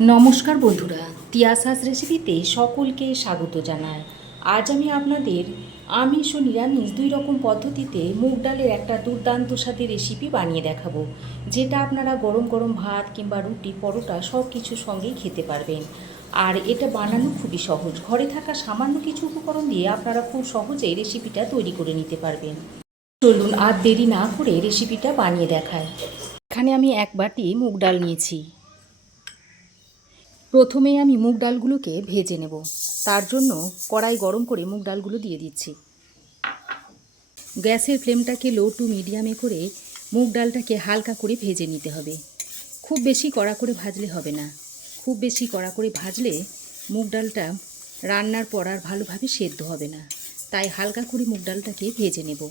নমস্কার বন্ধুরা, তিয়াসাস রেসিপিতে সকলকে স্বাগত জানাই। আজ আমি আপনাদের আমিষ ও নিরামিষ দুই রকম পদ্ধতিতে মুগ ডালের একটা দুর্দান্ত স্বাদের রেসিপি বানিয়ে দেখাবো, যেটা আপনারা গরম গরম ভাত কিংবা রুটি পরোটা সব কিছুর সঙ্গেই খেতে পারবেন। আর এটা বানানো খুবই সহজ, ঘরে থাকা সামান্য কিছু উপকরণ দিয়ে আপনারা খুব সহজেই রেসিপিটা তৈরি করে নিতে পারবেন। চলুন আর দেরি না করে রেসিপিটা বানিয়ে দেখায়। এখানে আমি এক বাটি মুগ ডাল নিয়েছি। প্রথমেই আমি মুগ ডালগুলোকে ভেজে নেব। তার জন্য কড়াই গরম করে মুগ ডালগুলো দিয়ে দিচ্ছি। গ্যাসের ফ্লেমটাকে লো টু মিডিয়ামে করে মুগ ডালটাকে হালকা করে ভেজে নিতে হবে। খুব বেশি কড়া করে ভাজলে হবে না। খুব বেশি কড়া করে ভাজলে মুগ ডালটা রান্নার পর আর ভালোভাবে সেদ্ধ হবে না। তাই হালকা করে মুগ ডালটাকে ভেজে নেব।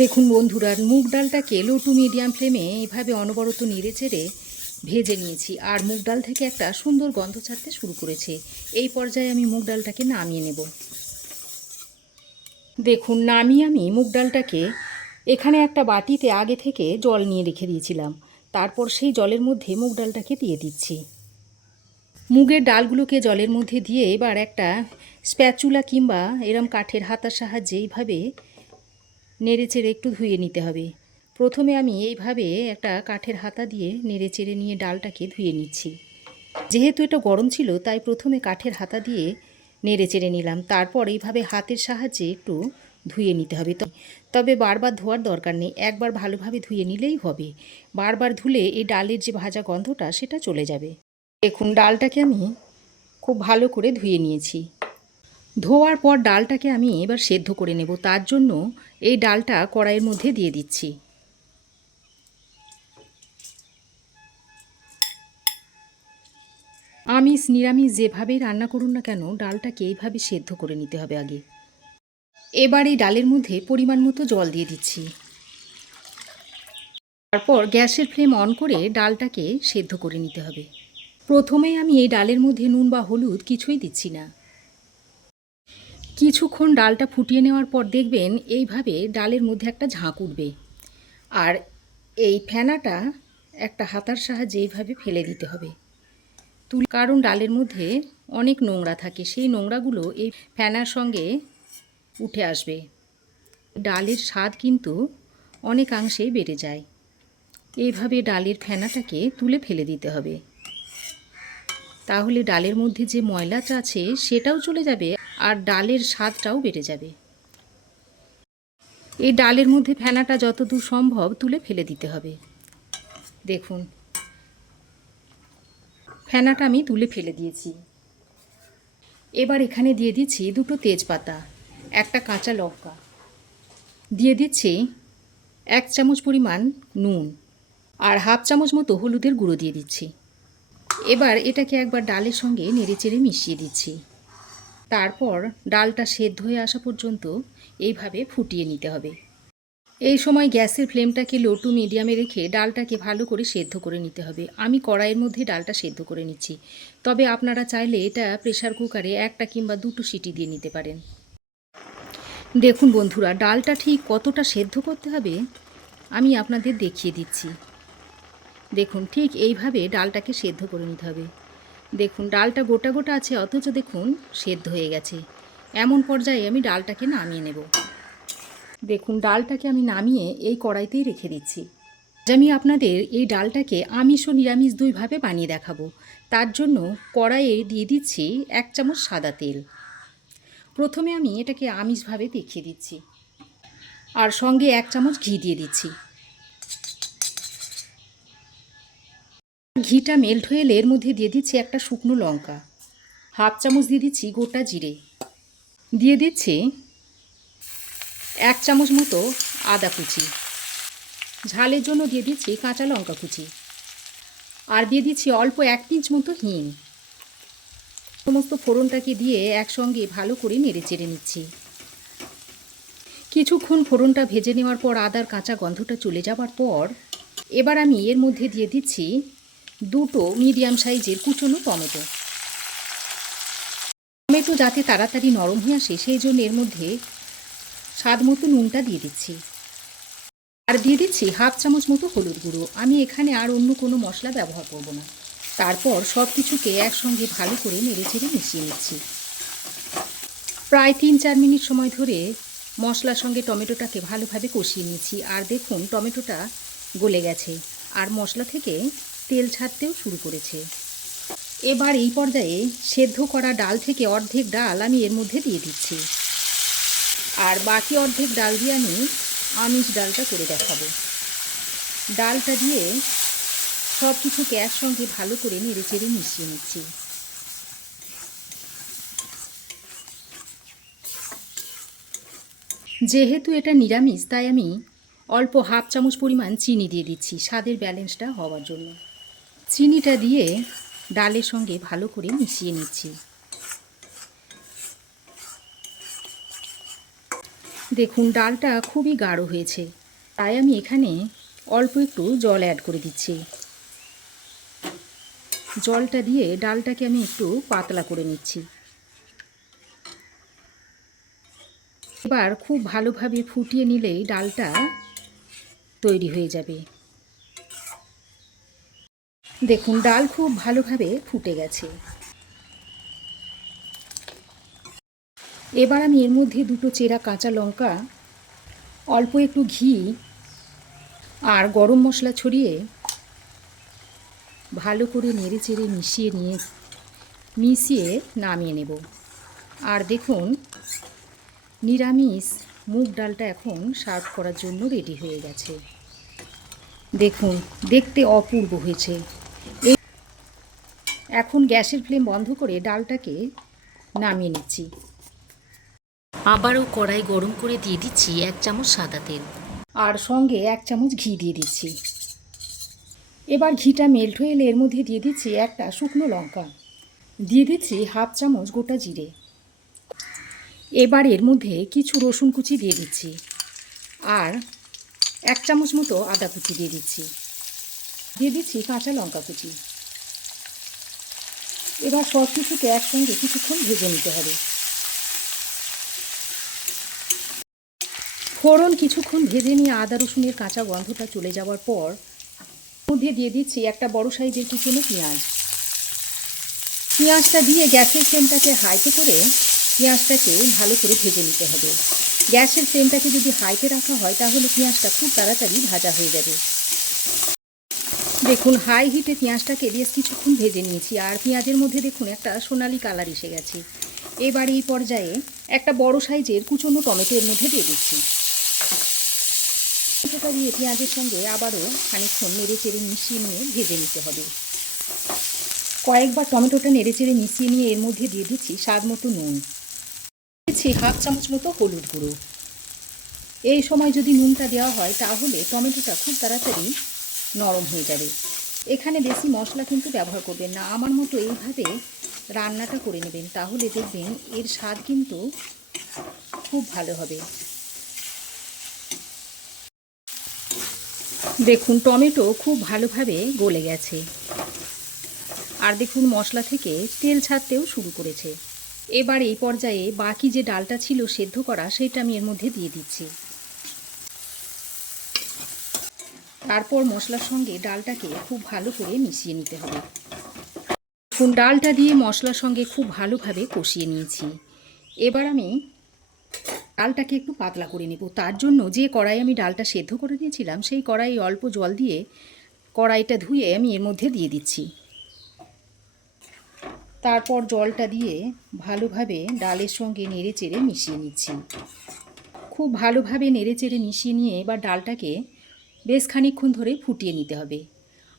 দেখুন বন্ধুরা, মুগ ডালটাকে লো টু মিডিয়াম ফ্লেমে এভাবে অনবরত নেড়ে চেড়ে ভেজে নিয়েছি। আর মুগ ডাল থেকে একটা সুন্দর গন্ধ ছাড়তে শুরু করেছে। এই পর্যায়ে আমি মুগ ডালটাকে নামিয়ে নেব। দেখুন, নামিয়ে আমি মুগ ডালটাকে এখানে একটা বাটিতে আগে থেকে জল নিয়ে রেখে দিয়েছিলাম। তারপর সেই জলের মধ্যে মুগ ডালটাকে দিয়ে দিচ্ছি। মুগের ডালগুলোকে জলের মধ্যে দিয়ে এবার একটা স্প্যাচুলা কিংবা এরম কাঠের হাতার সাহায্যে এইভাবে নেড়েচেড়ে একটু ধুয়ে নিতে হবে। প্রথমে আমি এইভাবে একটা কাঠের হাতা দিয়ে নেড়েচেড়ে নিয়ে ডালটাকে ধুয়ে নিচ্ছি। যেহেতু এটা গরম ছিল তাই প্রথমে কাঠের হাতা দিয়ে নেড়েচেড়ে নিলাম। তারপর এইভাবে হাতের সাহায্যে একটু ধুয়ে নিতে হবে। তবে বারবার ধোয়ার দরকার নেই, একবার ভালোভাবে ধুয়ে নিলেই হবে। বারবার ধুলে এই ডালের যে ভাজা গন্ধটা সেটা চলে যাবে। দেখুন, ডালটাকে আমি খুব ভালো করে ধুয়ে নিয়েছি। ধোয়ার পর ডালটাকে আমি এবার সেদ্ধ করে নেব। তার জন্য এই ডালটা কড়াইয়ের মধ্যে দিয়ে দিচ্ছি। আমিষ নিরামিষ যেভাবেই রান্না করুন না কেন, ডালটাকে এইভাবে সেদ্ধ করে নিতে হবে আগে। এবার এই ডালের মধ্যে পরিমাণ মতো জল দিয়ে দিচ্ছি। তারপর গ্যাসের ফ্লেম অন করে ডালটাকে সেদ্ধ করে নিতে হবে। প্রথমেই আমি এই ডালের মধ্যে নুন বা হলুদ কিছুই দিচ্ছি না। কিছুক্ষণ ডালটা ফুটিয়ে নেওয়ার পর দেখবেন এইভাবে ডালের মধ্যে একটা ঝাঁক উঠবে। আর এই ফেনাটা একটা হাতার সাহায্যে এইভাবে ফেলে দিতে হবে। কারণ ডালের মধ্যে অনেক নোংরা থাকে, সেই নোংরাগুলো এই ফেনার সঙ্গে উঠে আসবে। ডালের স্বাদ কিন্তু অনেকাংশেই বেড়ে যায়। এইভাবে ডালের ফেনাটাকে তুলে ফেলে দিতে হবে। তাহলে ডালের মধ্যে যে ময়লাটা আছে সেটাও চলে যাবে আর ডালের স্বাদটাও বেড়ে যাবে। এই ডালের মধ্যে ফেনাটা যতদূর সম্ভব তুলে ফেলে দিতে হবে। দেখুন, ফেনাটা আমি তুলে ফেলে দিয়েছি। এবার এখানে দিয়ে দিচ্ছি দুটো তেজপাতা, একটা কাঁচা লঙ্কা, দিয়ে দিচ্ছি 1 চামচ পরিমাণ নুন আর হাফ চামচ মতো হলুদের গুঁড়ো দিয়ে দিচ্ছি। এবার এটাকে একবার ডালের সঙ্গে নেড়েচেড়ে মিশিয়ে দিচ্ছি। তারপর ডালটা সেদ্ধ হয়ে আসা পর্যন্ত এইভাবে ফুটিয়ে নিতে হবে। এই সময় গ্যাসের ফ্লেমটাকে লো টু মিডিয়ামে রেখে ডালটাকে ভালো করে সেদ্ধ করে নিতে হবে। আমি কড়াইয়ের মধ্যে ডালটা সেদ্ধ করে নিচ্ছি। তবে আপনারা চাইলে এটা প্রেসার কুকারে একটা কিংবা দুটো সিটি দিয়ে নিতে পারেন। দেখুন বন্ধুরা, ডালটা ঠিক কতটা সেদ্ধ করতে হবে আমি আপনাদের দেখিয়ে দিচ্ছি। দেখুন, ঠিক এইভাবে ডালটাকে সেদ্ধ করে নিতে হবে। দেখুন, ডালটা গোটা গোটা আছে অথচ দেখুন সেদ্ধ হয়ে গেছে। এমন পর্যায়ে আমি ডালটাকে নামিয়ে নেব। দেখুন, ডালটাকে আমি নামিয়ে এই কড়াইতেই রেখে দিচ্ছি। আমি আপনাদের এই ডালটাকে আমিষ ও নিরামিষ দুইভাবে বানিয়ে দেখাবো। তার জন্য কড়াইয়ে দিয়ে দিচ্ছি 1 চামচ সাদা তেল। প্রথমে আমি এটাকে আমিষভাবে দেখিয়ে দিচ্ছি আর সঙ্গে 1 চামচ ঘি দিয়ে দিচ্ছি। ঘিটা মেল্ট হয়ে এলে এর মধ্যে দিয়ে দিচ্ছি একটা শুকনো লঙ্কা, হাফ চামচ দিয়ে দিচ্ছি গোটা জিরে, দিয়ে দিচ্ছি 1 চামচ মতো আদা কুচি, ঝালের জন্য দিয়ে দিচ্ছি কাঁচা লঙ্কা কুচি, আর দিয়ে দিচ্ছি অল্প 1 পিঞ্চ মতো হিং। সমস্ত ফোড়নটাকে দিয়ে একসঙ্গে ভালো করে নেড়ে চেড়ে নিচ্ছি। কিছুক্ষণ ফোড়নটা ভেজে নেওয়ার পর আদার কাঁচা গন্ধটা চলে যাওয়ার পর এবার আমি এর মধ্যে দিয়ে দিচ্ছি দুটো মিডিয়াম সাইজের কুচনো টমেটো। টমেটো যাতে তাড়াতাড়ি নরম হয়ে আসে সেই জন্য এর মধ্যে স্বাদ মতো নুনটা দিয়ে দিচ্ছি। আর দিয়ে দিচ্ছি হাফ চামচ মতো হলুদ গুঁড়ো। আমি এখানে আর অন্য কোনো মশলা ব্যবহার করব না। তারপর সব কিছুকে একসঙ্গে ভালো করে নেড়েচেড়ে মিশিয়ে নিচ্ছি। প্রায় 3-4 মিনিট সময় ধরে মশলার সঙ্গে টমেটোটাকে ভালোভাবে কষিয়ে নিয়েছি। আর দেখুন টমেটোটা গলে গেছে আর মশলা থেকে তেল ছাড়তেও শুরু করেছে। এবার এই পর্যায়ে সেদ্ধ করা ডাল থেকে অর্ধেক ডাল আমি এর মধ্যে দিয়ে দিচ্ছি, আর বাকি অর্ধেক ডাল দিয়ে আমি আমিষ ডালটা করে দেখাবো। ডালটা দিয়ে সব কিছুকে একসঙ্গে ভালো করে নেড়েচেড়ে মিশিয়ে নিচ্ছি। যেহেতু এটা নিরামিষ তাই আমি অল্প হাফ চামচ পরিমাণ চিনি দিয়ে দিচ্ছি স্বাদের ব্যালেন্সটা হওয়ার জন্য। চিনিটা দিয়ে ডালের সঙ্গে ভালো করে মিশিয়ে নিচ্ছি। দেখুন ডালটা খুবই গাঢ় হয়েছে, তাই আমি এখানে অল্প একটু জল অ্যাড করে দিচ্ছি। জলটা দিয়ে ডালটাকে আমি একটু পাতলা করে নিচ্ছি। এবার খুব ভালোভাবে ফুটিয়ে নিলেই ডালটা তৈরি হয়ে যাবে। দেখুন ডাল খুব ভালোভাবে ফুটে গেছে। এবার আমি এর মধ্যে 2টো চেরা কাঁচা লঙ্কা, অল্প একটু ঘি আর গরম মশলা ছড়িয়ে ভালো করে নেড়েচেড়ে মিশিয়ে নামিয়ে নেব। আর দেখুন নিরামিষ মুগ ডালটা এখন সার্ভ করার জন্য রেডি হয়ে গেছে। দেখুন দেখতে অপূর্ব হয়েছে। এখন গ্যাসের ফ্লেম বন্ধ করে ডালটাকে নামিয়ে নিচ্ছি। আবারও কড়াই গরম করে দিয়ে দিচ্ছি 1 চামচ সাদা তেল, আর সঙ্গে 1 চামচ ঘি দিয়ে দিচ্ছি। এবার ঘিটা মেল্ট হয়ে এলে এর মধ্যে দিয়ে দিচ্ছি একটা শুকনো লঙ্কা, দিয়ে দিচ্ছি হাফ চামচ গোটা জিরে। এবার এর মধ্যে কিছু রসুন কুচি দিয়ে দিচ্ছি আর 1 চামচ মতো আদা কুচি দিয়ে দিচ্ছি। দিয়ে দিচ্ছি কাঁচা লঙ্কা কুচি। এবার সব কিছুকে একসঙ্গে কিছুক্ষণ ভেজে নিতে হবে। ফোড়ন কিছুক্ষণ ভেজে নিয়ে আদা রসুনের কাঁচা গন্ধটা চলে যাওয়ার পর মধ্যে দিয়ে দিচ্ছি একটা বড় সাইজের কুচনো পেঁয়াজ। পেঁয়াজটা দিয়ে গ্যাসের ফ্লেমটাকে হাইতে করে পেঁয়াজটাকে ভালো করে ভেজে নিতে হবে। গ্যাসের ফ্লেমটাকে যদি হাইতে রাখা হয় তাহলে পেঁয়াজটা খুব তাড়াতাড়ি ভাজা হয়ে যাবে। দেখুন হাই হিটে পেঁয়াজটাকে বেশ কিছুক্ষণ ভেজে নিয়েছি আর পেঁয়াজের মধ্যে দেখুন একটা সোনালি কালার এসে গেছে। এবার এই পর্যায়ে একটা বড় সাইজের কুচনো টমেটো এর মধ্যে দিয়ে দিচ্ছি। টমেটোটা দিয়ে পেঁয়াজের সঙ্গে আবারও খানিকক্ষণ নেড়েচেড়ে মিশিয়ে নিয়ে ভেজে নিতে হবে। কয়েকবার টমেটোটা নেড়েচেড়ে মিশিয়ে নিয়ে এর মধ্যে দিয়ে দিচ্ছি স্বাদ মতো নুন, দিচ্ছি হাফ চামচ মতো হলুদ গুঁড়ো। এই সময় যদি নুনটা দেওয়া হয় তাহলে টমেটোটা খুব তাড়াতাড়ি নরম হয়ে যাবে। এখানে বেশি মশলা কিন্তু ব্যবহার করবেন না, আমার মতো এইভাবে রান্নাটা করে নেবেন, তাহলে দেখবেন এর স্বাদ কিন্তু খুব ভালো হবে। দেখুন টমেটো খুব ভালোভাবে গলে গেছে আর দেখুন মশলা থেকে তেল ছাড়তেও শুরু করেছে। এবার এই পর্যায়ে বাকি যে ডালটা ছিল সেদ্ধ করা সেটা আমি এর মধ্যে দিয়ে দিচ্ছি। তারপর মশলার সঙ্গে ডালটাকে খুব ভালো করে মিশিয়ে নিতে হবে। দেখুন ডালটা দিয়ে মশলার সঙ্গে খুব ভালোভাবে কষিয়ে নিয়েছি। এবার আমি ডালটাকে একটু পাতলা করে নেব। তার জন্য যে কড়াই আমি ডালটা সেদ্ধ করে দিয়েছিলাম সেই কড়াই অল্প জল দিয়ে কড়াইটা ধুয়ে আমি এর মধ্যে দিয়ে দিচ্ছি। তারপর জলটা দিয়ে ভালোভাবে ডালের সঙ্গে নেড়েচেড়ে মিশিয়ে নিচ্ছি। খুব ভালোভাবে নেড়েচেড়ে মিশিয়ে নিয়ে এবার ডালটাকে বেশ খানিকক্ষণ ধরে ফুটিয়ে নিতে হবে।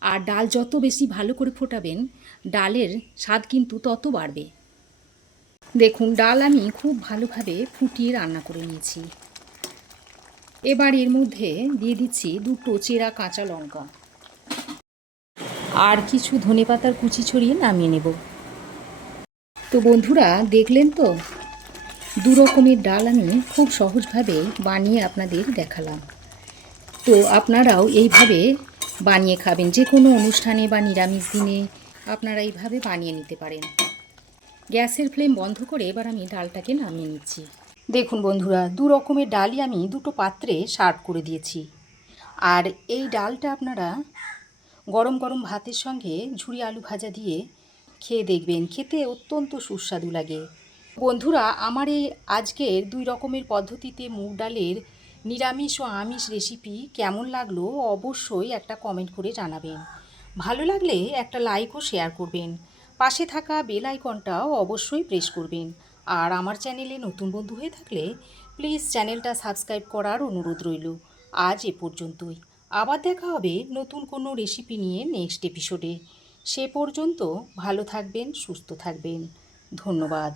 আর ডাল যত বেশি ভালো করে ফোটাবেন ডালের স্বাদ কিন্তু তত বাড়বে। দেখুন ডাল আমি খুব ভালোভাবে ফুটিয়ে রান্না করে নিয়েছি। এবার এর মধ্যে দিয়ে দিচ্ছি 2টো চেরা কাঁচা লঙ্কা আর কিছু ধনেপাতার কুচি ছড়িয়ে নামিয়ে নেব। তো বন্ধুরা দেখলেন তো 2 রকমের ডাল আমি খুব সহজভাবে বানিয়ে আপনাদের দেখালাম। তো আপনারাও এইভাবে বানিয়ে খাবেন, যে কোনো অনুষ্ঠানে বা নিরামিষ দিনে আপনারা এইভাবে বানিয়ে নিতে পারেন। গ্যাসের ফ্লেম বন্ধ করে এবার আমি ডালটাকে নামিয়ে নিচ্ছি। দেখুন বন্ধুরা 2 রকমের ডালই আমি 2টো পাত্রে সার্ভ করে দিয়েছি। আর এই ডালটা আপনারা গরম গরম ভাতের সঙ্গে ঝুরি আলু ভাজা দিয়ে খেয়ে দেখবেন, খেতে অত্যন্ত সুস্বাদু লাগে। বন্ধুরা, আমার এই আজকের 2 রকমের পদ্ধতিতে মুগ ডালের নিরামিষ ও আমিষ রেসিপি কেমন লাগলো অবশ্যই একটা কমেন্ট করে জানাবেন। ভালো লাগলে একটা লাইক ও শেয়ার করবেন। পাশে থাকা বেল আইকনটাও অবশ্যই প্রেস করবেন। আর আমার চ্যানেলে নতুন বন্ধু হয়ে থাকলে প্লিজ চ্যানেলটা সাবস্ক্রাইব করার অনুরোধ রইল। আজ এ পর্যন্তই। আবার দেখা হবে নতুন কোনো রেসিপি নিয়ে নেক্সট এপিসোডে। সে পর্যন্ত ভালো থাকবেন, সুস্থ থাকবেন। ধন্যবাদ।